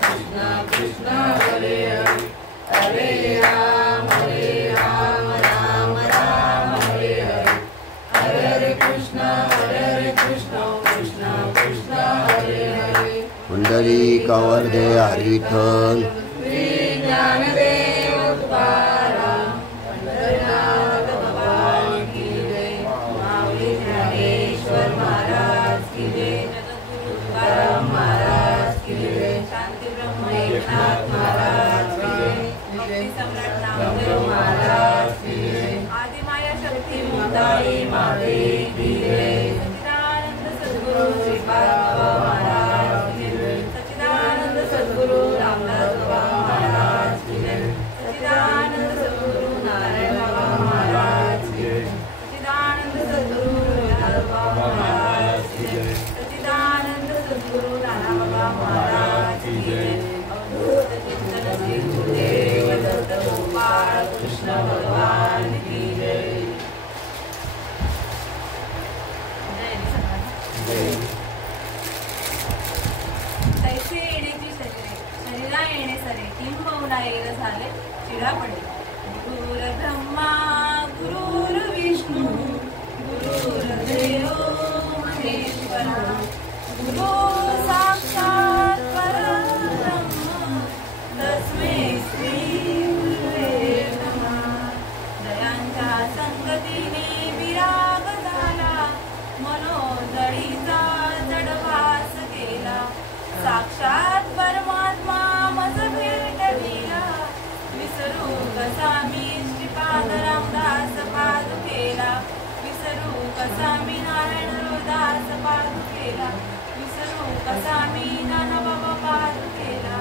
कृष्ण कृष्ण हरे हरे हरे राम राम राम हरे हरे हरे कृष्ण कृष्ण कृष्ण हरे हरे पुंडलिकावरदे हरिविठ्ठल श्री ज्ञानदेव तुकाराम पंढरीनाथ भगवान की जय माऊली ज्ञानेश्वर महाराज की जय जगद्गुरु तुकाराम महाराज की जय शांती ब्रह्म एकनाथ महाराज की जय भक्ती सम्राट नामदेव महाराज की जय आदिमाया शक्ती मुक्ताई माते की जय सच्चिदानंद सद्गुरु श्रीपाद बाबा महाराज की जय सच्चिदानंद सद्गुरु रामदास बाबा महाराज की जय सच्चिदानंद सद्गुरु नारायण बाबा महाराज की जय सच्चिदानंद सद्गुरु रघुनाथ बाबा महाराज की जय सच्चिदानंद सद्गुरु नाना बाबा महाराज की जय अवधूत चिंतन श्री गुरुदेव दत्त गोपाळ कृष्ण भगवान की जय तैसे येण्याची शरीरे शरीरा येणे सरे किंबहुना येण झाले चिडा पडे गुरुर ब्रह्मा गुरुर विष्णू गुरुर्देव महेश्वरा गुरु साक्षात परब्रह्म तस्मै श्री गुरुवे नमः दयांच्या संगतीने विराग झाला मनोदळीचा जडभास केला साक्षात परमात्मा मज भेटविला विसरू कसा मी श्रीपाद रामदास पादुकेला विसरू कसा मी नारायण रोदास पादुकेला विसरू कसा मी ज्ञानोबा पादुकेला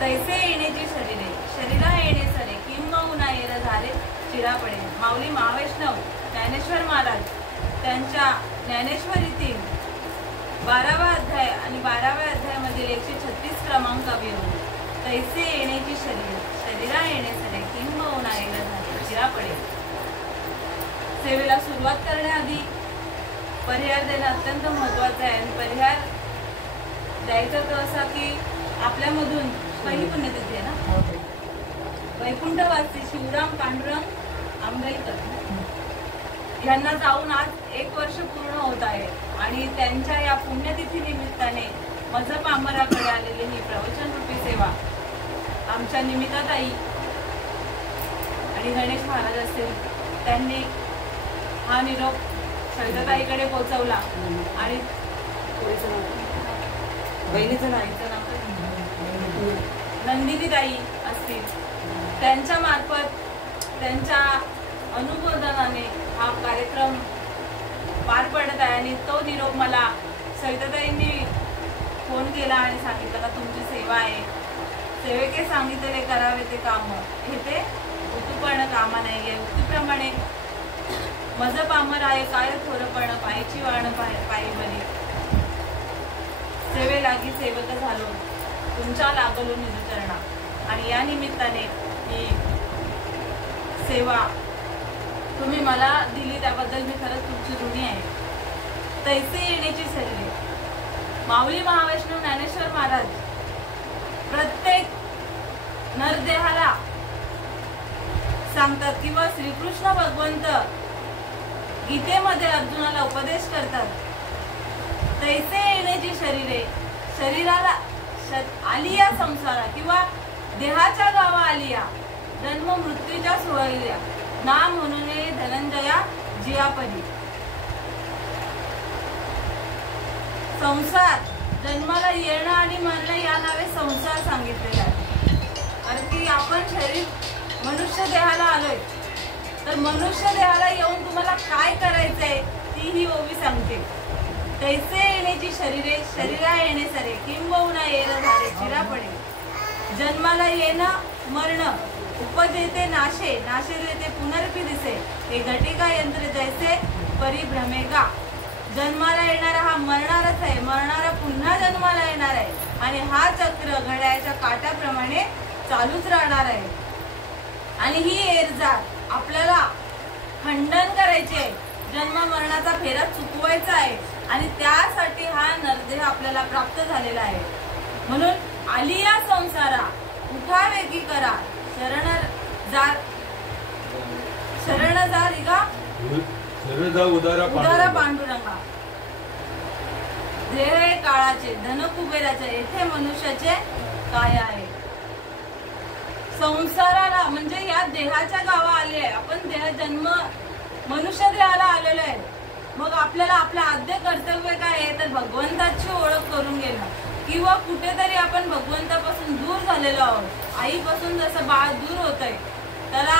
तैसे येण्याची शरीरे शरीरा येणे सरे किंबहुना येण झाले चिरा पडे माऊली महावैष्णव ज्ञानेश्वर महाराज त्यांच्या ज्ञानेश्वरीतील 12वा अध्याय आणि 12व्या अध्यायामधील 136 क्रमांकावर येऊन तैसे येण्याची शरीर शरीरा येणे सरे किंबहुना येण झाले चिरा पडे सेवेला सुरुवात करण्याआधी परिहार देणं अत्यंत महत्त्वाचं आहे आणि परिहार द्यायचा तो असा की आपल्यामधून पहिली पुण्यतिथी आहे ना वैकुंठवासी शिवराम पांडुरंग आंबेडकर यांना जाऊन आज 1 वर्ष पूर्ण होत आहे आणि त्यांच्या या पुण्यतिथी निमित्ताने मजप आंबराकडे आलेली ही प्रवचन रूपी सेवा आमच्या निमित्ताताई आणि गणेश महाराज असतील त्यांनी हा निरोप सविताताईकडे पोहोचवला आणि बहिणीचं नाव नंदिनीताई असतील त्यांच्या मार्फत त्यांच्या अनुमोदनाने हा कार्यक्रम पार पडत आहे आणि तो निरोप मला सविताताईंनी फोन केला आणि सांगितलं का तुमची सेवा आहे सेवेके सांगितलेले करावे ते काम हे ते उतूपण कामा नाही आहे उतूप्रमाणे मज पामर आहे काय थोरपण पायची वाण पायी बरी सेवे लागी सेवक झालो तुमच्या लागलो निजचरणा आणि या निमित्ताने ही सेवा तुम्ही मला दिली त्याबद्दल मी खरंच तुमची ऋणी आहे तैसे येण्याची शरीरे माऊली महावैष्णव ज्ञानेश्वर महाराज प्रत्येक नरदेहाला सांगतात किंवा श्रीकृष्ण भगवंत गीतेमध्ये अर्जुनाला उपदेश करतात तैसे येण्याची शरीरे शरीराला आलिया संसारा किंवा देहाच्या गावा आलिया जन्म मृत्यूच्या सोहळ्या ना म्हणून धनंजया जियापदी संसार जन्माला येणं आणि मरणं या नावे संसार सांगितलेला आहे कारण की आपण शरीर मनुष्य देहाला आलोय तर मनुष्य देहाला येऊन तुम्हाला काय करायचंय ती ही ओवी सांगते तैसे येण्याची शरीरे शरीरा येणे सरे किंबहुना येण झाले चिरा पडे जन्माला येणं मरणं उपजेते नाशे नाशे देते पुनर्पी दिसे हे घटिका यंत्र जैसे परिभ्रमेगा जन्माला येणारा हा मरणारच आहे मरणारा पुन्हा जन्माला येणार आहे आणि हा चक्र घड्याळाच्या काट्याप्रमाणे चालूच राहणार आहे आणि ही एरजार आपल्याला खंडन करायचे जन्म मरणाचा फेरा चुकवायचा आहे आणि त्यासाठी देह आपल्याला प्राप्त झालेला आहे. म्हणून आली या संसारा उठावे की करा शरण जा रिगा उदारा पांडुरंगा. देह हे काळाचे धन कुबेराचे येथे मनुष्याचे काय आहे. संसाराला म्हणजे या देहाच्या गावा आले आहे आपण. देह जन्म मनुष्य देहाला आलेलो आहे. मग आपल्याला आपलं आद्य कर्तव्य काय आहे तर भगवंताची ओळख करून घेणं. किंवा कुठेतरी आपण भगवंतापासून दूर झालेलो आहोत. आईपासून जसं बाळ दूर होतंय त्याला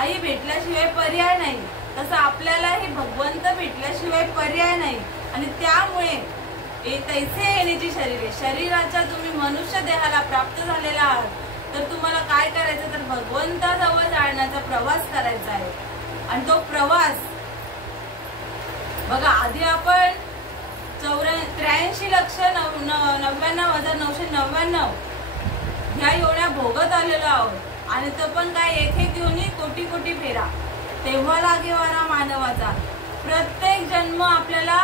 आई भेटल्याशिवाय पर्याय नाही तसं आपल्यालाही भगवंत भेटल्याशिवाय पर्याय नाही. आणि त्यामुळे तैसे येण्याची शरीरे शरीराच्या तुम्ही मनुष्य देहाला प्राप्त झालेला आहात तर तुम्हाला काय करायचं तर भगवंताजवळ जाण्याचा प्रवास करायचा आहे. आणि तो प्रवास बघा आधी आपण 83,99,999 ह्या एवढ्या भोगत आलेलो आहोत. आणि तो पण काय एक योनी कोटी कोटी फेरा तेव्हा लागेवारा मानवाचा. प्रत्येक जन्म आपल्याला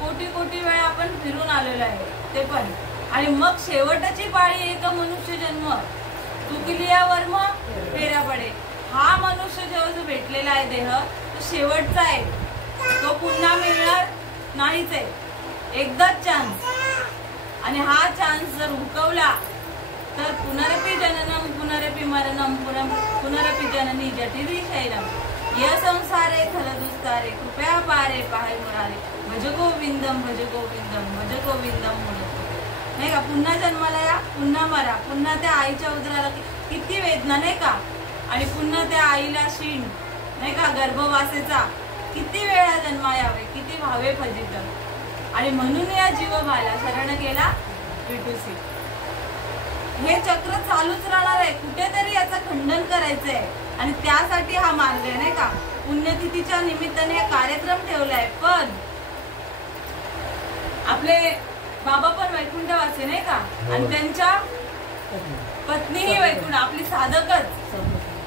कोटी कोटी वेळा आपण फिरून आलेलो आहे ते पण. आणि मग शेवटची पाळी एक मनुष्य जन्म चुकलियावर मग फेरा पडे. हा मनुष्य जेव्हा जो भेटलेला आहे देह तो शेवटचा आहे. तो पुन्हा मिळणार नाहीच आहे. एकदाच चान्स. आणि हा चान्स जर हुकवला तर पुनरपि जननम पुनरपि मरणम पुनरपि जननी जटिली शैलम या संसारे खलदुस्तारे कृपया पारे पाहाय मुरारे भज गोविंदम भज गोविंदम भज गोविंदम म्हणत नाही का. पुन्हा जन्माला या पुन्हा मरा पुन्हा त्या आईच्या उदराला किती वेदना नाही का. आणि पुन्हा त्या आईला शीण नाही का गर्भवासेचा किती वेळा जन्मा यावे किती व्हावे फजित. आणि म्हणून या जीवभाला शरण गेला विटुसी. हे चक्र चालूच राहणार आहे. कुठेतरी याचं खंडन करायचंय. आणि त्यासाठी हा मार्ग आहे नाही का. पुण्यतिथीच्या निमित्ताने कार्यक्रम ठेवलाय. पण आपले बाबा पण वैकुंठवासी नाही का. आणि त्यांच्या पत्नीही वैकुंठ आपली साधकच.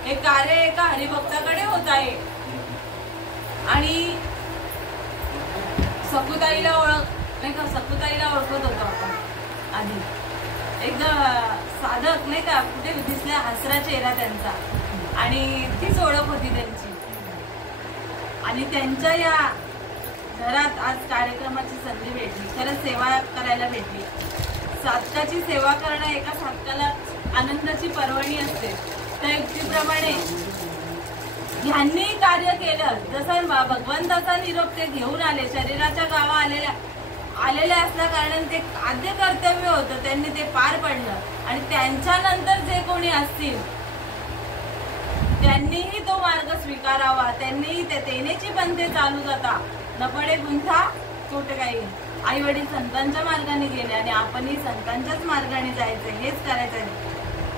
हे कार्य एका हरिभक्ताकडे होत आहे. आणि सकुताईला ओळख नाही का. सकुताईला ओळखत होतो आपण आधी. एकदम साधक नाही का. कुठे दिसल्या हसरा चेहरा त्यांचा. आणि तीच ओळख होती त्यांची. आणि त्यांच्या या घरात आज कार्यक्रमाची संधी भेटली. खरंच सेवा करायला भेटली. साधकाची सेवा करणं एका साधकाला आनंदाची पर्वणी असते. त्या युक्तीप्रमाणे ह्यांनी कार्य केलं. जसं भगवंताचा निरोप ते घेऊन आले. शरीराच्या गावा आलेले असल्या कारणाने ते आद्य कर्तव्य होतं त्यांनी ते पार पडलं. आणि त्यांच्यानंतर जे कोणी असतील त्यांनीही तो मार्ग स्वीकारावा. त्यांनीही ते तेनेची पंथे चालू जाता न पडे गुंथा तोटे काही. आई वडील संतांच्या मार्गाने गेले आणि आपणही संतांच्याच मार्गाने जायचं. हेच करायचं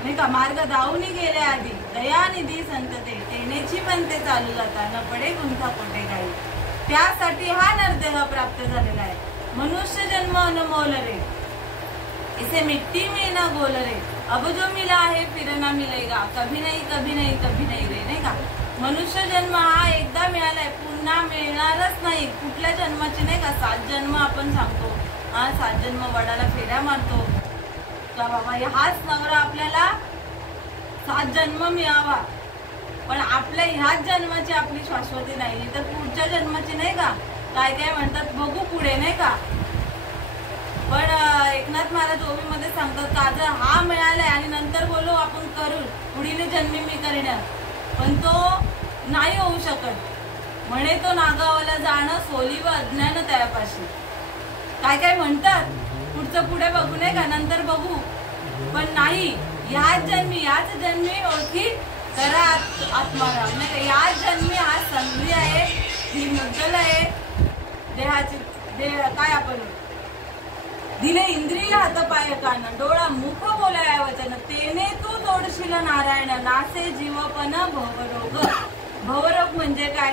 नाही का. मार्ग दाऊनी गेले आधी दयानिधी संतते तेनेची पंथे चालू जाता न पडे गुंथा कोटे काही. त्यासाठी हा नरदेह प्राप्त झालेला आहे. मनुष्य जन्म अनमोल रे इसे मिट्टी में ना गोल रे अब जो मिला है फिर ना मिलेगा कभी नहीं कभी नहीं कभी नहीं रे नाही का. मनुष्य जन्म हा एकदा मिळालाय पुन्हा मिळणारच नाही. कुठल्या जन्माची नाही का. 7 जन्म आपण सांगतो. हा 7 जन्म वडाला फेऱ्या मारतो का बाबा हाच नवरा आपल्याला 7 जन्म मिळावा. पण आपल्या ह्याच जन्माची आपली शाश्वती नाही. तर पुढच्या जन्माची नाही का. काय काय म्हणतात बघू पुढे नाही का. पण एकनाथ महाराज ओवी मध्ये सांगतात का जर हा मिळालाय आणि नंतर बोलू आपण करू पुढील जन्मी मी करण्यात. पण तो नाही होऊ शकत. म्हणे तो नागावाला जाणं सोली व अज्ञान त्यापाशी. काय काय म्हणतात पुढचं पुढे बघू नाही का नंतर बघू. पण नाही याच जन्मी ओळखी करा आत्माराम नाही का. याच जन्मी हा संधी आहे. ही मुद्दल आहे देहाची. काय आपण दिले इंद्रिय हात पाय कान डोळा मुख बोलाया वचन तेने तू तोडशील नारायण नासे जीवपण भवरोग. भवरोग म्हणजे काय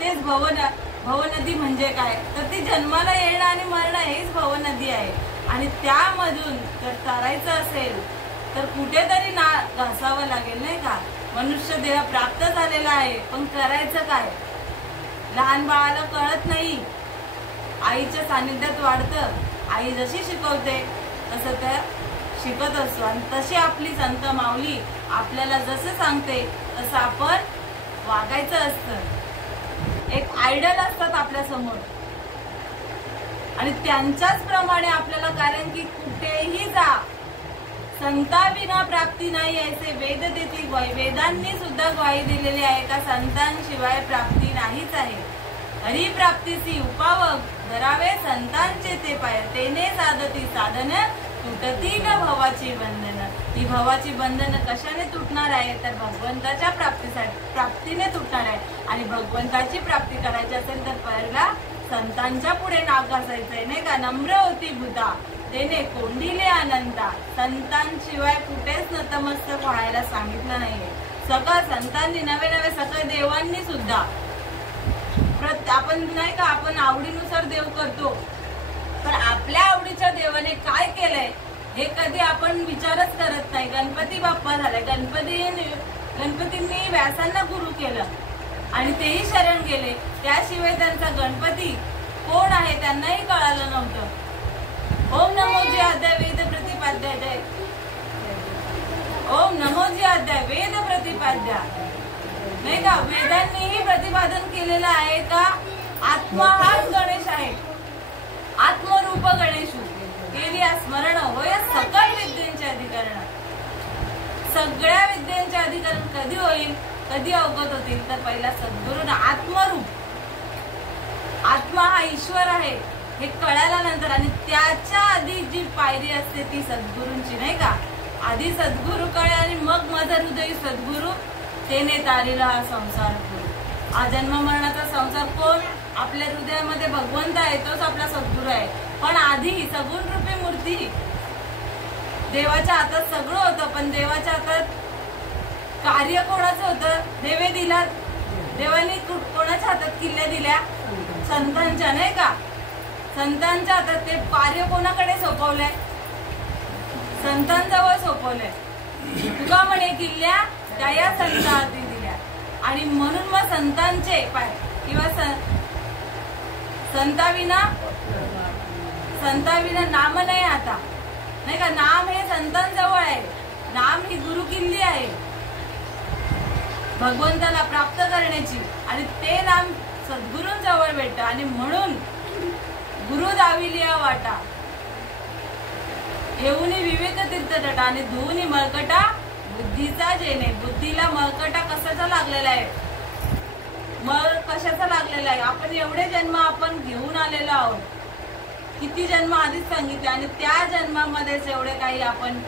तेच भवनदी म्हणजे काय तर ती जन्माला येणं आणि मरणं हेच भवनदी आहे. आणि त्यामधून जर तरायचं असेल तर कुठेतरी ना घासावं लागेल नाही का. मनुष्य देह प्राप्त झालेला आहे पण करायचं काय. लहान बाळाला कळत नाही. आईच्या सानिध्यात वाढतं आई जशी शिकवते तसं त्या शिकत असतो आणि तशी आपली संत माऊली आपल्याला जसं सांगते तसं आपण वागायचं असतं. एक आयडल असतात आपल्या समोर आणि त्यांच्याच प्रमाणे आपल्याला, कारण की कुठेही जा संताविना प्राप्ती नाही ऐसे वेद देती ग्वाही. वेदांनी सुद्धा ग्वाही दिलेली आहे का संतांशिवाय प्राप्ती नाहीच आहे. हरिप्राप्तीसी उपावक धरावे संतांचे ते पाय, तेने साधती साधन तुटती न भवाची बंधन. ही भवाची बंधन कशाने तुटणार आहे तर भगवंताच्या प्राप्तीने तुटणार आहे. आणि भगवंताची प्राप्ती करायची असेल तर पहिला संतांच्या पुढे नाव घासायचंय नाही का. नम्र होती बुधा तेने कोंडिले अनंता. संतांशिवाय कुठेच नतमस्तक व्हायला सांगितलं नाहीये. सगळं संतांनी नवे नवे सगळं देवांनी सुद्धा आपण नाही का आपण आवडीनुसार देव करतो, पण आपल्या आवडीच्या देवाने काय केलंय हे कधी आपण विचारच करत नाही. गणपती बाप्पा झाले, गणपतींनी व्यासांना गुरु केलं आणि तेही शरण गेले. त्याशिवाय त्यांचा गणपती कोण आहे त्यांनाही कळालं नव्हतं. ओम नमोजी अध्याय वेद प्रतिपाद्या जय. ओम नमोजी अध्याय वेद प्रतिपाद्या नाही का. वेदांनीही प्रतिपादन केलेलं आहे का आत्मा हाच गणेश आहे. आत्मरूप गणेशू केली स्मरण होय सकल विद्येचे अधिकरण. सगळ्या विद्यांचे अधिकरण कधी होईल, कधी अवगत होतील तर पहिला सद्गुरू आत्मरूप. आत्मा हा ईश्वर आहे हे कळाल्यानंतर आणि त्याच्या आधी जी पायरी असते ती सद्गुरूंची नाही का. आधी सद्गुरू कळे आणि मग माझा हृदय सद्गुरू तेने तारीला हा संसार गुरु. हा जन्म मरणाचा संसार कोण आपल्या हृदयामध्ये भगवंत आहे, तोच आपला सद्गुरू आहे. पण आधी सगुण रूपी मूर्ती देवाच्या हातात सगळं होतं, पण देवाच्या हातात कार्य कोणाचं होतं. देवे दिला, देवानी कोणाच्या हातात किल्ल्या दिल्या संतांच्या नाही का. संतांच्या हातात ते कार्य कोणाकडे सोपवलंय, संतांजवळ सोपवलंय. तुका म्हणे किल्ल्या त्या या संत हाती दिल्या. आणि म्हणून मग संतांचे पाय किंवा संताविना नाम नाही आता नाही का. नाम हे संतांजवळ आहे. नाम ही गुरु किल्ली आहे भगवंताला प्राप्त करण्याची आणि ते नाम सद्गुरूंजवळ भेटतं. आणि म्हणून गुरु दाविलिया वाटा येऊनी विवेक तीर्थटटा आणि धुवनी मळकटा बुद्धीचा जेणे. बुद्धीला मळकटा कशाचा लागलेला आहे, मळ कशाचा लागलेला आहे. आपण एवढे जन्म आपण घेऊन आलेलो आहोत, किती जन्म आधीच सांगितले आणि त्या जन्मामध्येच एवढे काही आपण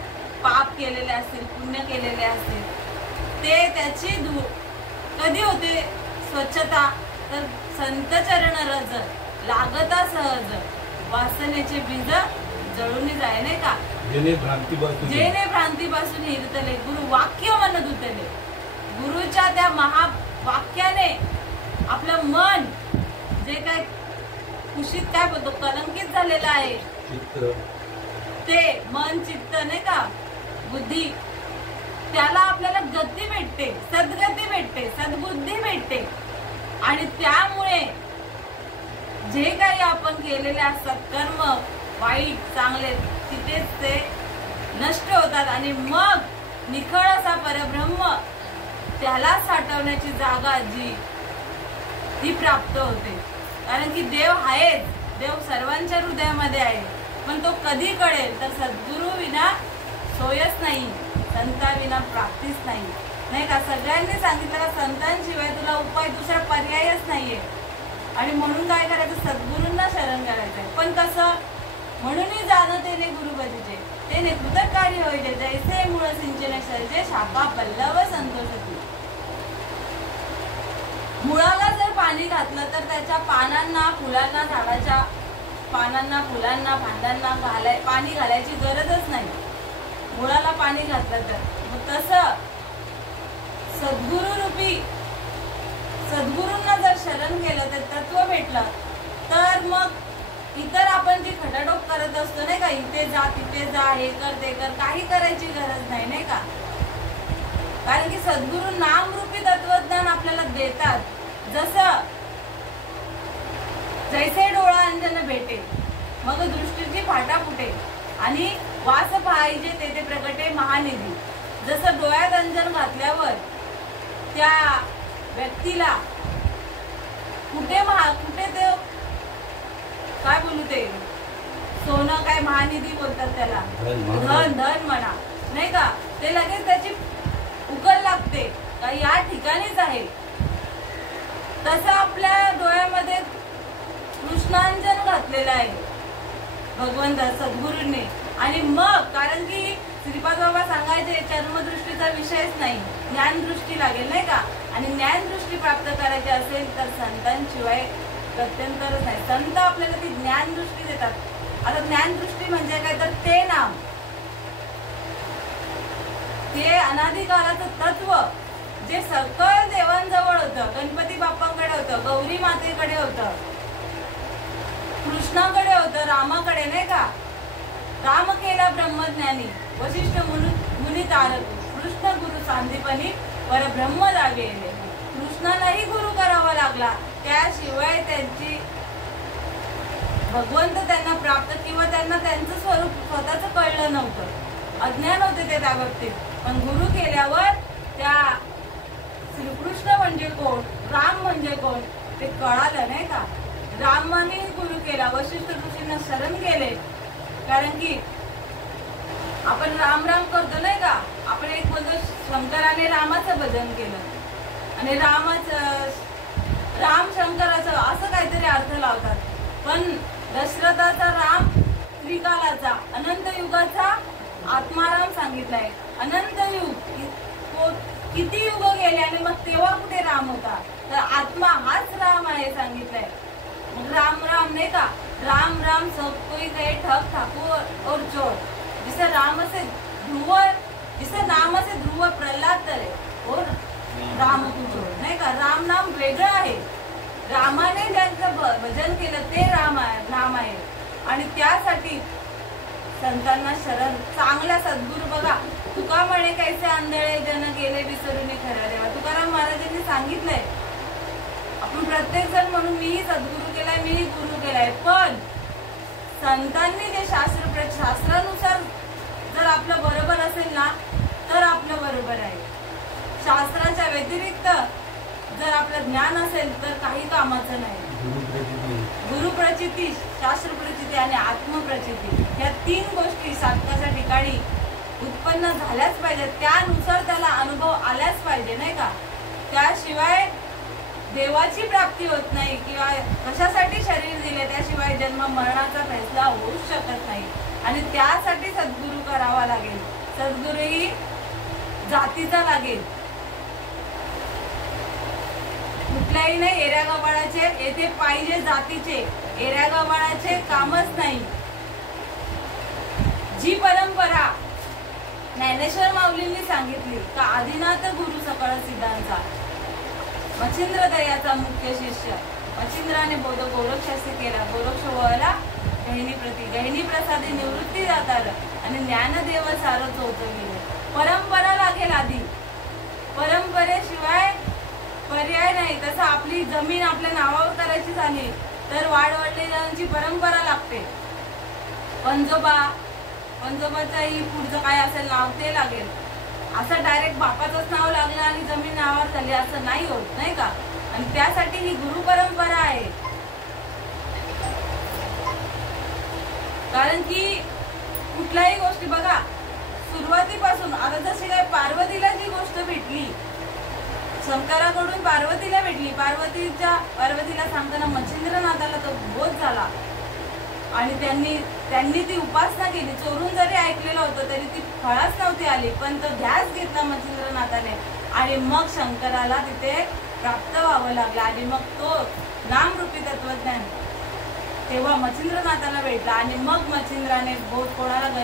पाप केलेले असतील, पुण्य केलेले असतील, ते त्याची कधी होते स्वच्छता तर संत चरण रज लागता सहज वासनेचे बीज जळून जाय नाही का. जेने भ्रांतीपासून हिरतले गुरु वाक्य मन धुतले. गुरुच्या त्या महावाक्याने आपलं मन जे काय कुशीत काय बोलतो कलंकित झालेलं आहे ते मन चित्त नाही का बुद्धी, त्याला आपल्याला गती भेटते, सद्गती भेटते, सद्बुद्धी भेटते. आणि त्यामुळे जे काही आपण केलेले असतात कर्म वाईट चांगले तिथेच ते नष्ट होतात आणि मग निखळ असा परब्रह्म त्याला साठवण्याची जागा जी ती प्राप्त होते. कारण की देव आहेच, देव सर्वांच्या हृदयामध्ये आहे, पण तो कधी कळेल तर सद्गुरू विना सोयच नाही, संता विना प्राप्तीच नाही नाही का. सगळ्यांनी सांगितलं का संतांशिवाय तुला उपाय दुसरा पर्यायच नाहीये. आणि म्हणून काय करायचं सद्गुरूंना शरण करायचंय. पण कसं म्हणूनही जाणं तेने गुरुबजीचे तेने कृतकार्य होईल जैसे मूळ सिंचन सर्जे शाखा पल्लव संतोषती. मुळाला जर पाणी घातलं तर त्याच्या पानांना फुलांना झाडाच्या पानांना फुलांना फांद्यांना पाणी घालायची गरजच नाही मुळाला पाणी घातलं तर. मग तसं सद्गुरूंना जर शरण केलं तर तत्व भेटलं तर मग इतर आपण जी खटाटोप करत असतो नाही का, इथे जा तिथे जा हे कर ते कर, काही करायची गरज नाही नाही का. कारण की सद्गुरू नामरूपी तत्वज्ञान आपल्याला देतात. जसं जैसे डोळा अंजन भेटे मग दृष्टीची फाटा फुटे आणि वास पाहिजे तेथे प्रगटे महानिधी. जसं डोळ्यात अंजन घातल्यावर त्या व्यक्तीला कुठे ते काय बोलू ते सोनं काय महानिधी बोलतात त्याला, धन म्हणा नाही का, ते लगेच त्याची उकल लागते का या ठिकाणीच आहे. तसं आपल्या डोळ्यामध्ये कृष्णांजन घातलेलं आहे भगवंत सद्गुरूंनी. आणि मग कारण की श्रीपाद बाबा सांगायचे चर्मदृष्टीचा विषयच नाही, ज्ञानदृष्टी लागेल नाही का. आणि ज्ञानदृष्टी प्राप्त करायची असेल तर संतांशिवाय गत्यंतरच नाही. संत आपल्याला ती ज्ञानदृष्टी देतात. आता ज्ञानदृष्टी म्हणजे काय तर ते नाम, ते अनादिकालाचं तत्व जे सकळ देवांजवळ होतं, गणपती बाप्पांकडे होतं, गौरी मातेकडे होतं, कृष्णाकडे होतं, रामाकडे नाही का. राम केला ब्रह्मज्ञानी वशिष्ठ मुनी तारक, कृष्ण गुरु सांदीपनी परब्रह्म जागे येले. कृष्णालाही गुरु करावा लागला, त्याशिवाय त्यांची भगवंत त्यांना प्राप्त किंवा त्यांना त्यांचं स्वरूप स्वतःच कळलं नव्हतं, अज्ञान होते ते त्या बाबतीत. पण गुरु केल्यावर त्या श्रीकृष्ण म्हणजे कोण, राम म्हणजे कोण ते कळालं नाही का. रामाने गुरु केला, वशिष्ठ ऋषींना शरण गेले. कारण की आपण राम राम करतो नाही का, आपण एक बोलतो शंकराने रामाचं भजन केलं आणि राम शंकराचं असं काहीतरी अर्थ लावतात. पण दशरथाचा राम त्रिकालाचा अनंत युगाचा आत्माराम सांगितलाय. अनंत युग किती युग गेले आणि मग तेव्हा कुठे राम होता, तर आत्मा हाच राम आहे सांगितलंय. राम राम नाही का, राम राम सब कोई कहे ठग ठाकुर और चोर. जिसे राम से ध्रुव, जिसे नाम से ध्रुव प्रल्हाद तरे और राम चोर नाही का. राम नाम वेगळं आहे, रामाने ज्यांचं भजन केलं ते नाम आहे. आणि त्यासाठी संतांना शरण, चांगल्या सद्गुरू बघा. तुका म्हणे कैसे आंधळे जन गेले विसरून खऱ्या देवा. तुकाराम महाराजांनी सांगितलंय, आपण प्रत्येक जण म्हणून मीही सद्गुरू केलाय, मीही गुरु केलाय. पण संतांनी जे शास्त्रानुसार जर आपलं बरोबर असेल ना तर आपलं बरोबर आहे. शास्त्राच्या व्यतिरिक्त जर आपलं ज्ञान असेल तर काही कामाचं नाही. गुरुप्रचिती, शास्त्रप्रचिती आणि आत्मप्रचिती या 3 गोष्टी साधकाच्या ठिकाणी उत्पन्न झाल्याच पाहिजेत. त्यानुसार त्याला अनुभव आल्याच पाहिजे नाही का. त्याशिवाय देवाची प्राप्ती होत नाही किंवा कशासाठी शरीर दिले त्याशिवाय जन्म मरणाचा फैसला होऊच शकत नाही. आणि त्यासाठी सद्गुरू करावा लागेल. सद्गुरूही जातीचा लागेल, कुठल्याही नाही. एऱ्या गबाळाचे येथे पाहिजे जातीचे, एऱ्या गबाळाचे कामच नाही. जी परंपरा ज्ञानेश्वर माऊलींनी सांगितली का आदिनाथ गुरु सकळ सिद्धांचा, मच्छिंद्र दयाचा मुख्य शिष्य, मच्छिंद्राने बोध गोरक्षासी केला, गोरक्ष वळला गहिनी प्रसादी निवृत्ती जातार आणि ज्ञानदेव सारं चौचविले. परंपरा लागेल आधी, परंपरेशिवाय पर्याय नाही. तसं आपली जमीन आपल्या नावावर करायची झाली तर वाडवडिलांची परंपरा लागते. पंजोबाचाही पुढचं काय असेल नाव ते लागेल. असं डायरेक्ट बापाचंच नाव लागलं आणि जमीन नावावर झाली असं नाही होत नाही का. आणि त्यासाठी ही गुरु परंपरा आहे. कारण की कुठल्याही गोष्टी बघा सुरुवातीपासून, आता जशी काय पार्वतीला जी गोष्ट भेटली, शंकराकडून पार्वतीला भेटली, पार्वतीला सांगताना मच्छिंद्रनाथाला तो बोध झाला आणि त्यांनी ती उपासना केली. चोरून जरी ऐकलेलं होतं तरी ती फळाच नव्हती आली, पण तो ध्यास घेतला मच्छिंद्रनाथाने आणि मग शंकराला तिथे प्राप्त व्हावं लागलं. आणि मग तो नामरूपी तत्वज्ञान तेव्हा मच्छिंद्रनाथाला भेटला आणि मग मच्छिंद्राने बोध कोणाला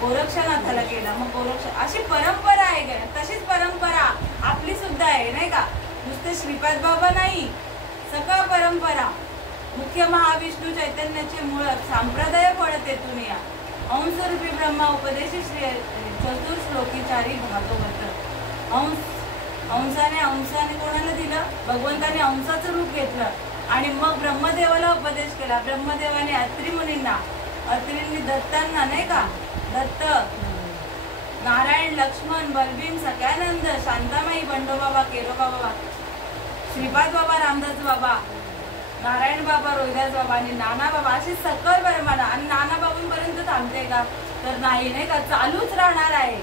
गोरक्षनाथाला केला. मग गोरक्ष अशी परंपरा आहे का, तशीच परंपरा आपली सुद्धा आहे नाही का. नुसते श्रीपाद बाबा नाही, सकळ परंपरा. मुख्य महाविष्णू चैतन्याचे मूळ संप्रदाय फळ तेथून या. अंशरूपी ब्रह्मा उपदेशी श्री चतुर्श्लोकीचारी भागवत. अंशाने कोणाला दिलं, भगवंताने अंशाचं रूप घेतलं आणि मग ब्रह्मदेवाला उपदेश केला. ब्रह्मदेवाने अत्री मुनींना, अत्रींनी दत्तांना नाही का, दत्त, नारायण, लक्ष्मण, बलभीम, सख्यानंद, शांतामाई, बंडोबाबा, केरोबा बाबा, श्रीपाद बाबा, रामदास बाबा, नारायण बाबा, रोहिदास बाबा आणि नाना बाबा अशी सकल परंपरा. आणि नाना बाबांपर्यंत थांबते का? तर नाही का, चालूच राहणार आहे.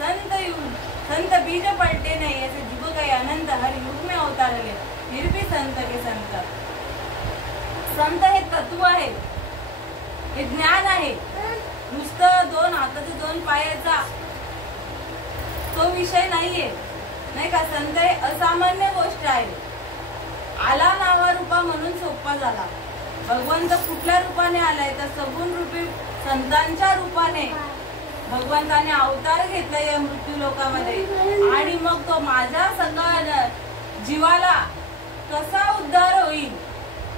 संत युग, संत बीज पलटे नाही, ऐसे जुग काही अनंत, हर युग में अवतारले, फिर भी संत के संत. संत हे तत्व आहे, हे ज्ञान आहे. नुसतं दोन हाताचं दोन पायाचा तो विषय नाहीये, नाही का. संत हे असामान्य गोष्ट आहे. आला नावा रूपा म्हणून सोपा झाला. भगवंत कुठल्या रूपाने आलाय? तर सगुण रूपी संतांच्या रूपाने भगवंताने अवतार घेतला या मृत्यू लोकामध्ये. आणि मग तो माझ्या सगळ्या जीवाला कसा उद्धार होईल,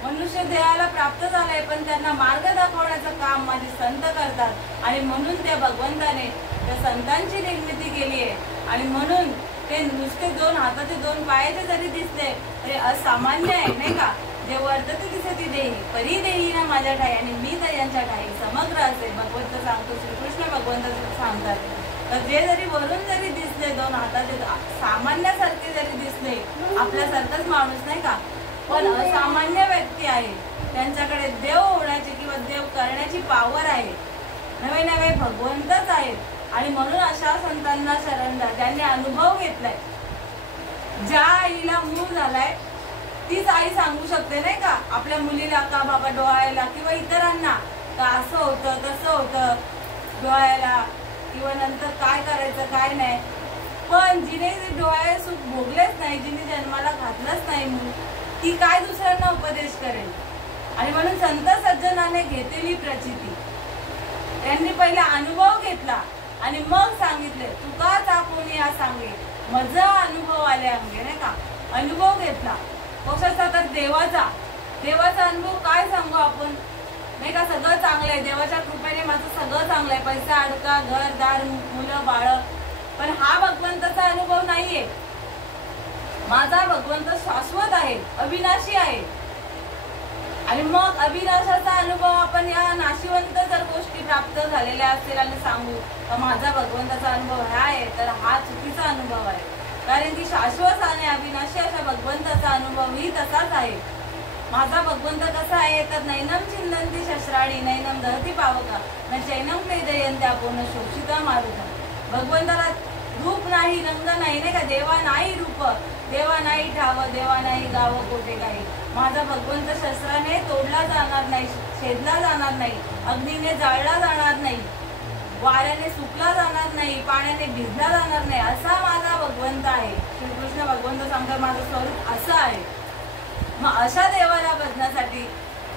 मनुष्य देहाला प्राप्त झालाय, पण त्यांना मार्ग दाखवण्याचं काम माझे संत करतात. आणि म्हणून त्या भगवंताने त्या संतांची निर्मिती केली आहे. आणि म्हणून ते नुसते दोन हाताचे दोन पायाचे जरी दिसले तरी असामान्य आहे, नाही का. जे वर्तते दिसती देही, परी देही ना माझ्या ठाई, आणि मी तर यांच्या ठाई समग्र असे भगवंत सांगतो. श्रीकृष्ण भगवंत सांगतात. तर जे जरी वरून जरी दिसले दोन हाताचे, सामान्यासारखे जरी दिसले, आपल्यासारखाच माणूस नाही का, पण असामान्य व्यक्ती आहे. त्यांच्याकडे देव होण्याची किंवा देव करण्याची पावर आहे. नवे नवे भगवंतच आहेत. आणि म्हणून अशा संतांना शरण जा, ज्यांनी अनुभव घेतलाय. ज्या आईला मूल झालाय तीच आई सांगू शकते, नाही का, आपल्या मुलीला का बाबा डोळ्याला किंवा इतरांना का असं होतं तसं होतं डोळ्याला, किंवा नंतर काय करायचं काय नाही. पण जिने डोळ्याला सुख भोगलेच नाही, जिने जन्माला घातलंच नाही मूल, ती काय दुसऱ्यांना उपदेश करेल. आणि म्हणून संत सज्जनाने घेतलेली प्रचिती, त्यांनी पहिला अनुभव घेतला आणि मग सांगितले. तुका चाकोनी या सांगे मजा अनुभव आले अंगे, नाही का. अनुभव घेतला कशाचा? तर देवाचा. देवाचा अनुभव काय सांगू आपण, नाही का. सगळं चांगलं आहे, देवाच्या कृपेने माझं सगळं चांगलं आहे, पैसा अडका, घर दार, मुलं बाळ. पण हा भगवंताचा अनुभव नाहीये. माझा भगवंत शाश्वत आहे, अविनाशी आहे. आणि मग अविनाशाचा अनुभव आपण या नाशिवंत जर गोष्टी प्राप्त झालेल्या असतील आणि सांगू तर माझा भगवंताचा अनुभव हा आहे, तर हा चुकीचा अनुभव आहे. कारण की शाश्वत आणि अविनाशी अशा भगवंताचा अनुभव ही तसाच आहे. माझा भगवंत कसा आहे? तर नैनम चिंदंती शस्त्राणी, नैनम दहती पावका, न चैनम क्लेदयंत्या पूर्ण शोषिता मारुता. भगवंताला रूप नाही, रंग नाही, नाही का. देवा नाही रूप, देवा नाही ठाव, देवा नाही गाव कोठे काही. माझा भगवंत शस्त्राने तोडला जाणार नाही, छेदला जाणार नाही, अग्नीने जाळला जाणार नाही, वाऱ्याने सुकला जाणार नाही, पाण्याने भिजला जाणार नाही, असा माझा भगवंत आहे. श्रीकृष्ण भगवंत सांगतात माझं स्वरूप असं आहे. मग अशा देवाला बघण्यासाठी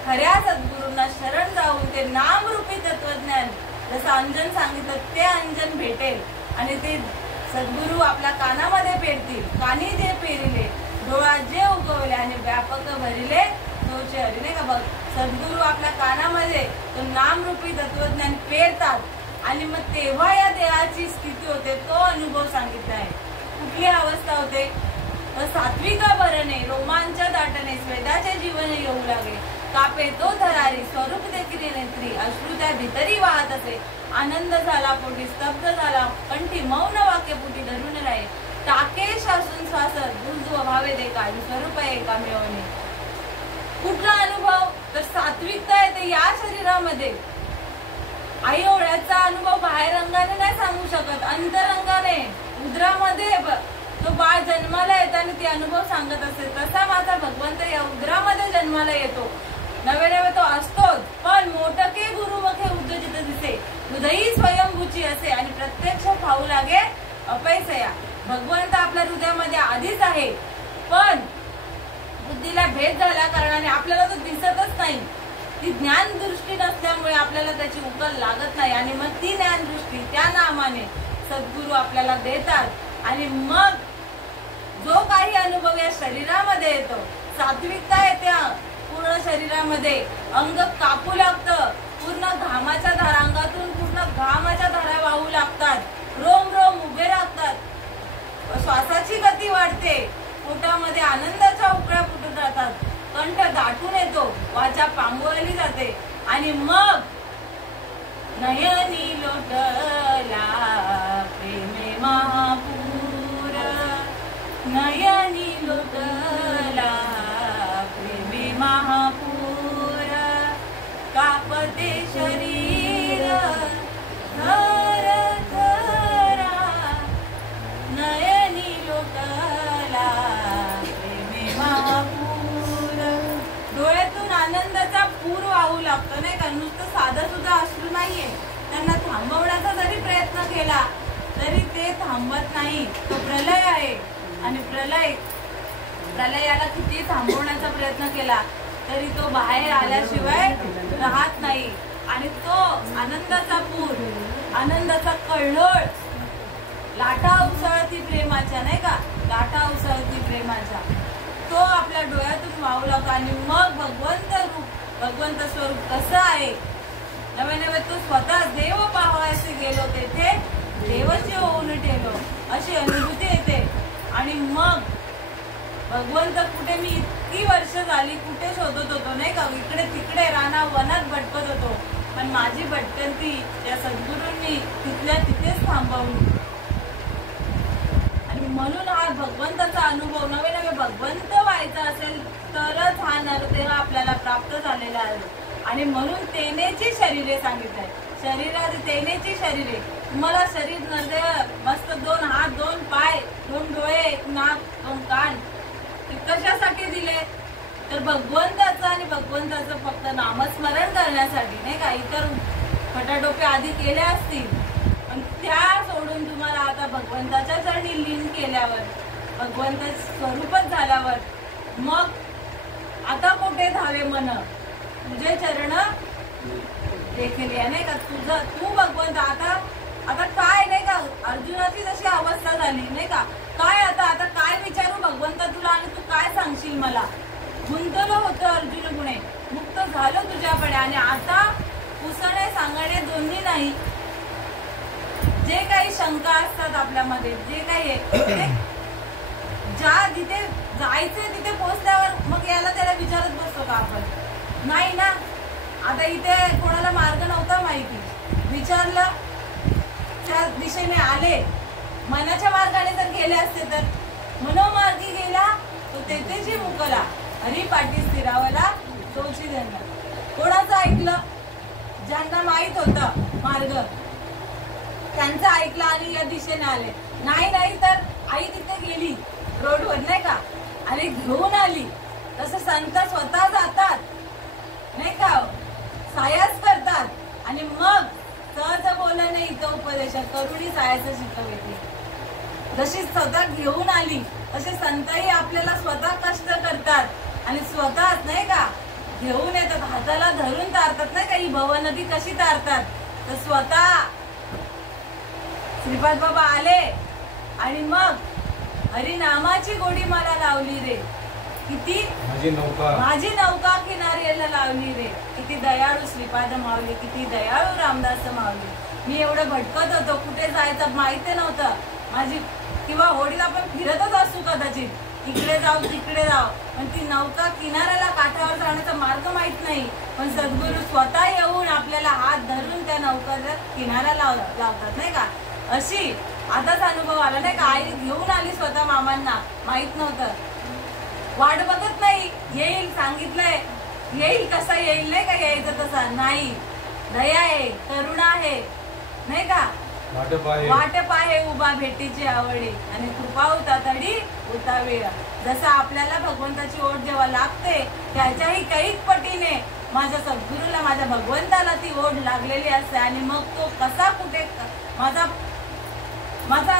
खऱ्या सद्गुरूंना शरण जाऊन ते नामरूपी तत्वज्ञान, जसं अंजन सांगितलं ते अंजन भेटेल. आणि ते सद्गुरू आपल्या कानामध्ये पेरतील. कानी जे पेरिले, डोळा जे उगवले आणि व्यापक भरिले तोचे हरी, नाही का. बघ, सद्गुरू आपल्या कानामध्ये तो नामरूपी तत्वज्ञान पेरतात. आणि मग तेव्हा या देहाची स्थिती होते, तो अनुभव सांगितला आहे. कुठली अवस्था होते? तर सात्विका भरणे, रोमांच्या दाटणे, स्वेदाचे जीवन येऊ लागे, कापे तो धरारी, स्वरूप देखील नेत्री, अश्रू त्या भीतरी वाहत असे, आनंद झाला पोटी, स्तब्ध झाला कंठी, मौन वाक्य पोटी धरून राहे, टाके शासून श्वास दुर्जो भावे दे काढी, स्वरूप आहे का मिळवणे. कुठला अनुभव? तर सात्विकता येते या शरीरामध्ये. आई ओळ्याचा अनुभव बाहेर अंगाने नाही सांगू शकत, अंतरंगाने उदरामध्ये तो बाळ जन्माला येताना ते अनुभव सांगत असते. तसा माझा भगवंत या उदरामध्ये जन्माला येतो. नवे नवे तो असतोच, पण मोठके गुरु मखे उद्योजित दिसे, हृदयी स्वयंभूची असे, आणि प्रत्यक्ष खाऊ लागे अपैसया. भगवंत आपल्या हृदयामध्ये आधीच आहे, पण बुद्धीला भेद झाल्या कारणाने आपल्याला तो दिसतच नाही. ती ज्ञान दृष्टी नसल्यामुळे आपल्याला त्याची उकल लागत नाही. आणि मग ती ज्ञान दृष्टी त्या नामाने सद्गुरू आपल्याला देतात. आणि मग जो काही अनुभव या शरीरामध्ये येतो, सात्विकता येते पूर्ण शरीरामध्ये, अंग कापू लागतं, पूर्ण घामाच्या धारा, अंगातून पूर्ण घामाच्या धारा वाहू लागतात, रोम रोम उभे लागतात, श्वासाची गती वाढते, पोटामध्ये आनंदाच्या उकळ्या फुटत राहतात. कंठ दाटून येतो, वाचा पांगवली जाते आणि मग नयनी लोटला प्रेमे महापूर, नयनी लोटला प्रेमे महापूर, कापते शरीर थर थरा, नयनी लोटला प्रेमे महापूर. डोळ्यातून आनंदाचा पूर वाहू लागतो नाही का. नुसतं साधं सुद्धा अश्रू नाहीये. त्यांना थांबवण्याचा जरी प्रयत्न केला तरी ते थांबत नाही. तो प्रलय आहे आणि प्रलयाला किती थांबवण्याचा प्रयत्न केला तरी तो बाहेर आल्याशिवाय राहत नाही. आणि तो आनंदाचा पूर, आनंदाचा कल्लोळ, लाटा उसळती प्रेमाच्या नाही का, लाटा उसळती प्रेमाच्या, तो आपल्या डोळ्यातून वाहू लागतो. आणि मग भगवंत रूप, भगवंत स्वरूप कसं आहे, नवे नवे तो स्वतः देव पाहायचे गेलो तेथे देवचे होऊन ठेलो, अशी अनुभूती येते. आणि मग भगवंत कुठे, मी इतकी वर्ष झाली कुठे शोधत होतो नाही का, इकडे तिकडे राना वनात भटकत होतो, पण माझी भटकंती त्या सद्गुरूंनी तिथल्या तिथेच थांबवली. आणि म्हणून हा भगवंताचा अनुभव, नवे नवे भगवंत व्हायचा असेल तरच हा नरदेह आपल्याला प्राप्त झालेला आहे. आणि म्हणून तेनेची शरीरे सांगितलंय, शरीरात तेनेची शरीरे. तुम्हाला शरीर नरदेह मस्त 2 हात 2 पाय 2 डोळे 1 नाक 2 कान कशासाठी दिले तर भगवंताचं आणि भगवंताचं फक्त नामस्मरण करण्यासाठी नाही का. इतर फटाटोपे आधी केल्या असतील पण त्या सोडून तुम्हाला आता भगवंताच्या चरणी लीन केल्यावर, भगवंत स्वरूपच झाल्यावर मग आता कुठे धावे मन तुझे चरण देखील नाही का. तू भगवंत आता काय नाही का, अर्जुनाची जशी अवस्था झाली नाही का, काय आता काय विचारू भगवंत तुला आणि तू काय सांगशील मला. गुंतलो होतं अर्जुन गुणे, मुक्त झालो तुझ्याकडे. आणि आता पुसणे सांगणे दोन्ही नाही. जे काही शंका असतात आपल्यामध्ये, जे काही ज्या जिथे जायचे तिथे पोहोचल्यावर मग याला त्याला विचारत बसतो का आपण, नाही ना. आता इथे कोणाला मार्ग नव्हता माहिती, विचारलं त्या दिशेने आले, मनाच्या मार्गाने जर गेले असते तर मनोमार्गी गेला तो तेथेची मुकला, हरी पाठी स्थिरावला तोची धरला. कोणाचं ऐकलं, ज्यांना माहित होतं मार्ग त्यांचं ऐकलं आणि या दिशेने आले. नाही तर आई तिथे गेली रोडवर नाही का आणि घेऊन आली. तसं संत स्वतः जातात नाही का, सायास करतात आणि मग सहज बोलणे इथं उपदेश करुणी सायाचं शिकवते. जशी स्वतः घेऊन आली तसे संतही आपल्याला स्वतः कष्ट करतात आणि स्वतःच नाही का घेऊन येतात, हाताला धरून तारतात नाही का. ही भवनदी कशी तारतात तर स्वतः श्रीपाद बाबा आले आणि मग हरिनामाची गोडी मला लावली रे, किती माझी नौका किनाऱ्याला लावली रे. किती दयाळू श्रीपाद माऊली, किती दयाळू रामदास माऊली. मी एवढं भटकत होतो, कुठे जायचं माहिती नव्हतं माझी, किंवा होडीत आपण फिरतच असू कदाचित, इकडे जाऊ तिकडे जाऊ, पण ती नौका किनाऱ्याला काठावर जाण्याचा मार्ग माहित नाही. पण सद्गुरू स्वतः येऊन आपल्याला हात धरून त्या नौकाच्या किनाऱ्याला लावतात नाही का. अशी आताच अनुभव आला नाही का. आई घेऊन आली स्वतः मामांना, माहित नव्हतं, वाट बघत नाही, येईल सांगितलंय येईल, कसा येईल नाही का, यायचं तसा नाही. दया आहे, करुणा आहे नाही का, वाटप आहे उभा भेटीची आवडी आणि कृपा होता तडी होता वेळ. जसं आपल्याला भगवंताची ओढ जेव्हा लागते त्याच्याही कैक पटीने माझ्या सद्गुरूला, माझ्या भगवंताला ती ओढ लागलेली असते. आणि मग तो कसा कुठे माझा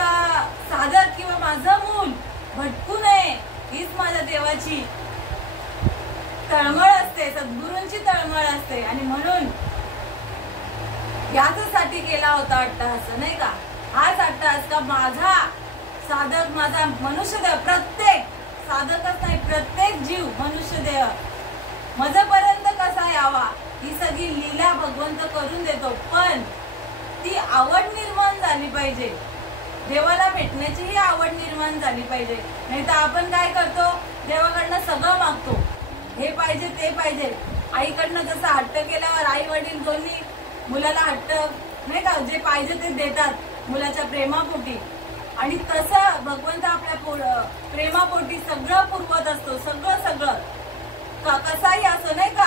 साधक किंवा माझं मूल भटकू नये हीच माझ्या देवाची तळमळ असते, सद्गुरूंची तळमळ असते. आणि म्हणून यासाठी केला होता अट्टहास नाही का. हाच अट्टहास का माझा साधक, माझा मनुष्यदेह, प्रत्येक साधकच नाही प्रत्येक जीव मनुष्यदेह माझ्यापर्यंत कसा यावा ही सगळी लीला भगवंत करून देतो. पण ती आवड निर्माण झाली पाहिजे, देवाला भेटण्याची ही आवड निर्माण झाली पाहिजे. नाही तर आपण काय करतो, देवाकडनं सगळं मागतो हे पाहिजे ते पाहिजे. आईकडनं जसं हट्ट केल्यावर आई वडील दोन्ही मुलाला हट्ट नाही का जे पाहिजे ते देतात मुलाच्या प्रेमापोटी. आणि तसं भगवंत आपल्या प्रेमापोटी सगळं पुरवत असतो. सगळं कसाही असं नाही का,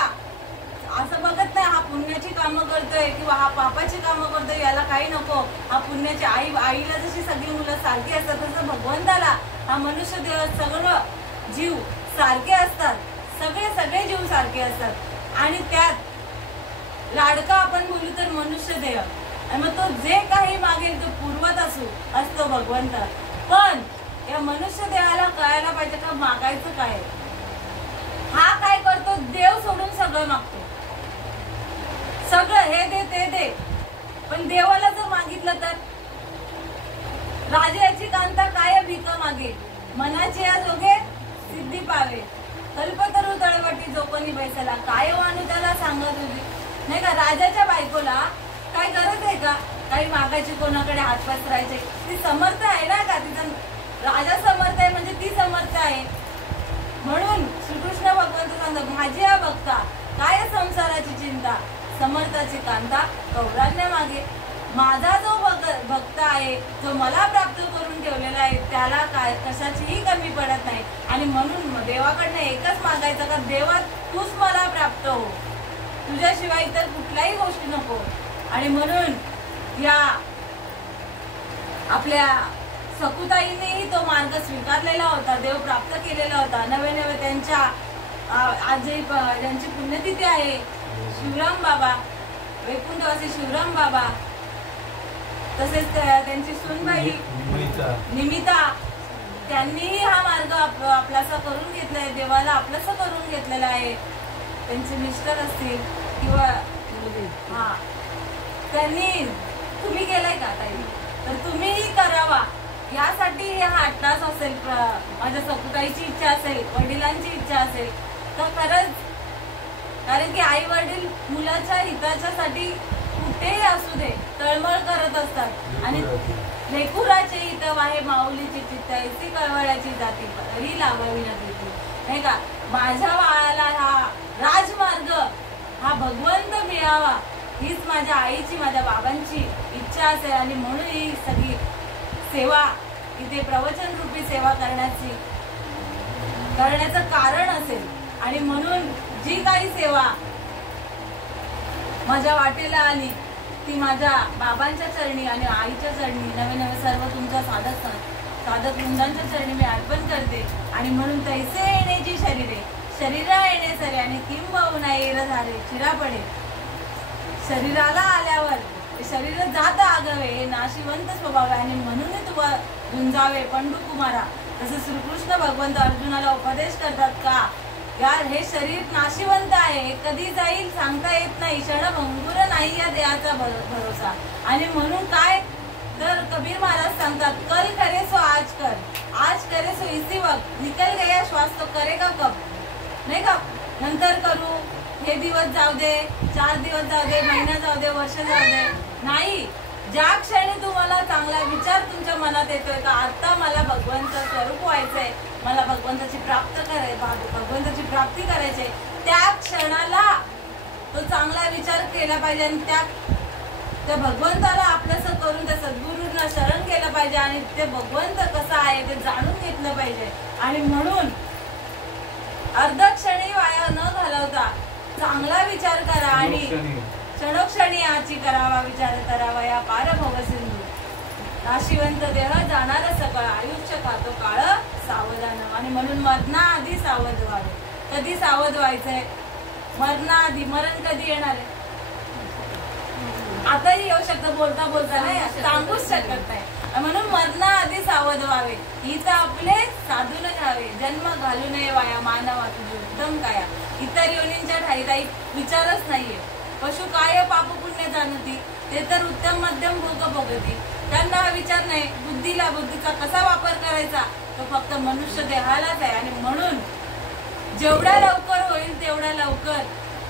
असं बघत नाही हा पुण्याची कामं करतोय किंवा हा पापाची कामं करतोय याला काही नको. हा पुण्याची आईला जशी सगळी मुलं सारखी असतात तसं भगवंताला हा मनुष्य देव सगळं जीव सारखे असतात. सगळे जीव सारखे असतात. आणि त्यात लाडका आपण बोलू तर मनुष्य देव. आणि मग तो जे काही मागेल तो पुरवत असतो भगवंत. पण या मनुष्य देवाला कळायला पाहिजे का मागायचं काय. हा काय करतो, देव सोडून सगळं मागतो. सगळं हे दे ते दे. पण देवाला जर मागितलं तर राजाची कांता काय भीक मागे, मनाची या जोगे सिद्धी पावे. कल्पतरू तळवटी जोपणी बैसाला, काय वाणू त्याला सांगत होती नाही का. राजाच्या बायकोला काय गरज आहे का काही मागायची, कोणाकडे हात पसरायचे. ती समर्थ आहे ना का, तिचा राजा समर्थ आहे म्हणजे ती समर्थ आहे. म्हणून श्रीकृष्ण भगवंत सांगतात माझी हा भक्ता काय संसाराची चिंता, समर्थाची कांता कौराण्य मागे. माझा जो भक्त आहे जो मला प्राप्त करून ठेवलेला आहे त्याला काय कशाचीही कमी पडत नाही. आणि म्हणून देवाकडनं एकच मागायचं का देवा तूच मला प्राप्त हो, तुझ्याशिवाय इतर कुठल्याही गोष्टी नको. आणि म्हणून या आपल्या सकुताईनेही तो मार्ग स्वीकारलेला होता, देव प्राप्त केलेला होता. नवे त्यांच्या आज ज्यांची पुण्यतिथी आहे शिवराम बाबा, वैकुंठवासी शिवराम बाबा, तसेच त्यांची सूनबाई निमिता, त्यांनीही हा मार्ग आपलासा करून घेतलाय, देवाला आपलंसं करून घेतलेला आहे. त्यांचे मिस्टर असतील किंवा हा त्यांनी तुम्ही केलाय का ताई, तर तुम्हीही करावा. यासाठी हा अट्टास असेल, माझ्या सकुताईची इच्छा असेल, वडिलांची इच्छा असेल तर खरंच. कारण की आई वडील मुलाच्या हिताच्यासाठी कुठेही असू दे तळमळ करत असतात. आणि लेकुराचे हित वाहे माऊलीची चित्त ऐसी कळवळ्याची जाती तरी लावावी न देती नाही का. माझ्या बाळाला हा राजमार्ग हा भगवंत मिळावा हीच माझ्या आईची माझ्या बाबांची इच्छा असेल. आणि म्हणून ही सगळी सेवा इथे प्रवचन रूपी सेवा करण्याचं कारण असेल. आणि म्हणून जी काही सेवा माझ्या वाटेला आली ती माझ्या बाबांच्या चरणी आणि आईच्या चरणी नवे सर्व तुमच्या साधक वृंदांच्या चरणी मी अर्पण करते. आणि म्हणून तैसे येण्याची शरीरा येणे सरे आणि किंबहुना येर झाले चिरा पडे. शरीराला आल्यावर शरीर जात आगवे हे नाशिवंत स्वभाव आहे. आणि म्हणून तू गुंजावे पंडू कुमारा. तसं श्रीकृष्ण भगवंत अर्जुनाला उपदेश करतात का यार हे शरीर नाशिवंत आहे, हे कधी जाईल सांगता येत नाही, क्षणभंगुर नाही या देहाचा भरोसा. आणि म्हणून काय तर कबीर महाराज सांगतात कल करे सो आज कर, आज करे सो इसी वक्त, निकल गया श्वास तो करेगा कब नाही का. नंतर करू, हे दिवस जाऊ दे, 4 दिवस जाऊ दे, महिना जाऊ दे, वर्ष जाऊ दे नाही. ज्या क्षणी तुम्हाला चांगला विचार तुमच्या मनात येतोय का आता मला भगवंत स्वरूप व्हायचंय, मला भगवंताची भगवंताची प्राप्ती करायची, त्या क्षणाला तो चांगला विचार केला पाहिजे. आणि त्या भगवंताला आपलंसं करून त्या सद्गुरूंना शरण केलं पाहिजे. आणि ते भगवंत कसं आहे ते जाणून घेतलं पाहिजे. आणि म्हणून अर्धक्षणी वाया न घालवता चांगला विचार करा आणि क्षणोक्षणी याची करावा विचार करावा. या पार भवसिंधू नाशिवंत देह जाणार सकळ, आयुष्य खातो काळ सावधान. आणि म्हणून मरणाआधी सावध व्हावे. कधी सावध व्हायचंय? मरणाआधी. मरण कधी येणार आहे? आताही येऊ शकतं, बोलता बोलता नाही, सांगूच शकत नाही. म्हणून मरणाआधी सावध व्हावे. ही तर आपले साधून घ्यावे, जन्म घालू नये वाया, मानवा तुझे उत्तम काया. इतर योनींच्या ठाई विचारच नाहीये. पशु काय पाप पुण्य जाणती, ते तर उत्तम मध्यम भोग भोगती. त्यांना हा विचार नाही. बुद्धीचा कसा वापर करायचा तो फक्त मनुष्य देहालाच आहे. आणि म्हणून जेवढ्या लवकर होईल तेवढ्या लवकर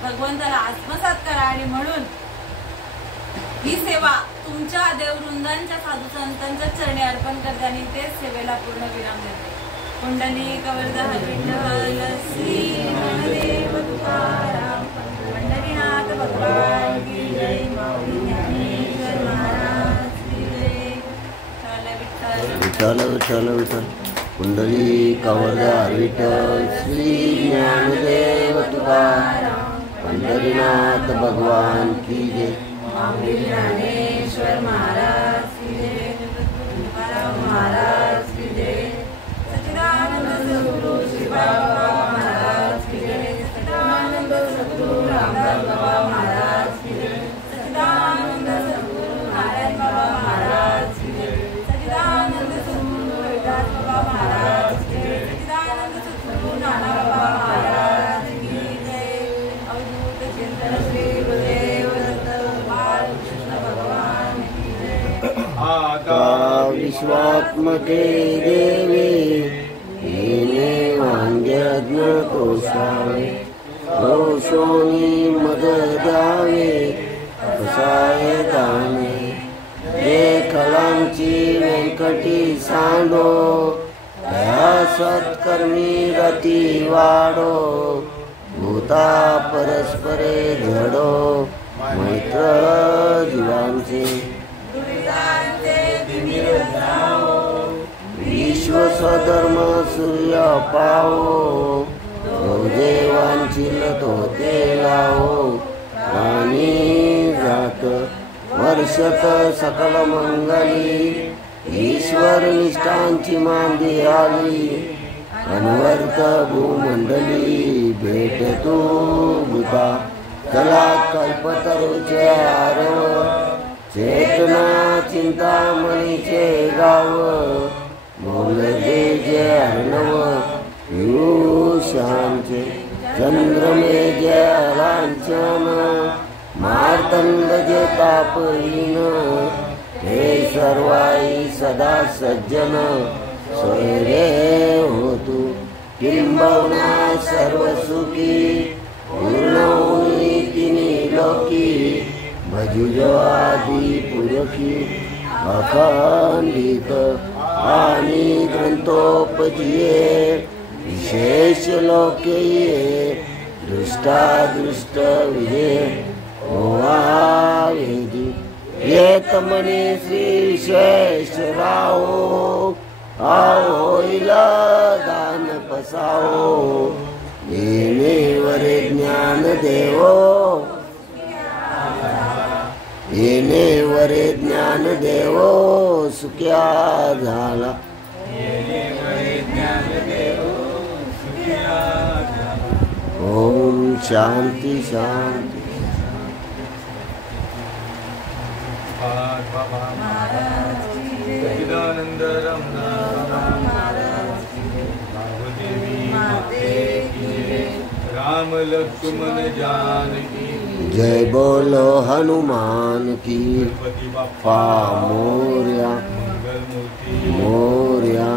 भगवंताला आत्मसात करा. आणि म्हणून ही सेवा तुमच्या देववृंदांच्या साधू संतांच्या चरणी अर्पण करते आणि तेच सेवेला पूर्ण विराम देते. पुंडलिकवरदा विठ्ठल श्री ज्ञानदेव तुकाराम पंढरीनाथ भगवान की जय माऊली ज्ञानेश्वर महाराज की जय. विठ्ठल विठ्ठल विठ्ठल पुंडलिकवरदा विठ्ठल श्री ज्ञानदेव तुकाराम पंढरीनाथ भगवान की जय. माऊली ज्ञानेश्वर महाराज की जय. तुकाराम महाराज की जय. सच्चिदानंद सद्गुरु श्री बाबा महाराज की जय. सच्चिदानंद सद्गुरु रामदास बाबा महाराज की जय. सच्चिदानंद सद्गुरु नारायण बाबा महाराज की जय. सच्चिदानंद सद्गुरु रविदास बाबा महाराज की जय. सच्चिदानंद सद्गुरु नाना बाबा महाराज की जय. अवधूत चिंतन श्री गुरुदेव दत्त बालकृष्ण भगवान की जय. आता विश्वात्मके देवे येने वांग्यज्ञ तोषावे दोषोनी मद द्यावे कसाय दाने जे कलांची व्यंकटी सांडो दया सत्कर्मी रती वाडो भूता परस्परे झडो मैत्र जीवांचे विश्व स्वधर्म सूर्य पावो देवांची लतोते लावो प्राणी जात वर्षत सकल मंगली ईश्वर निष्ठांची मांदी आली अनवर्त भूमंडली भेट तू भूता कला कल्पतरुचे आरव चेतना चिंतामणीचे गाव बोल जे अर्णव युषांचे चंद्रमे जे लांछन मार्तंड जे तापहीन हे सर्वाई सदा सज्जन सोयरे होतु किंबहुना सर्व सुखी पूर्ण होई तिनी लोकी भजुजो आदि पुरखी अखंडित आणि ग्रंथोपजिये विशेष लोके दृष्टादृष्ट विजे ओवावेदी येत मने श्री विशेष राहो होईल दान पसाओ येणे वरे ज्ञान देवो येणे वरे ज्ञान देवो सुख्या झाला. ओम शांती शांती. सच्चिदानंद राम लक्ष्मण जानकी जय बोलो हनुमान की. पा मोरया मोरया.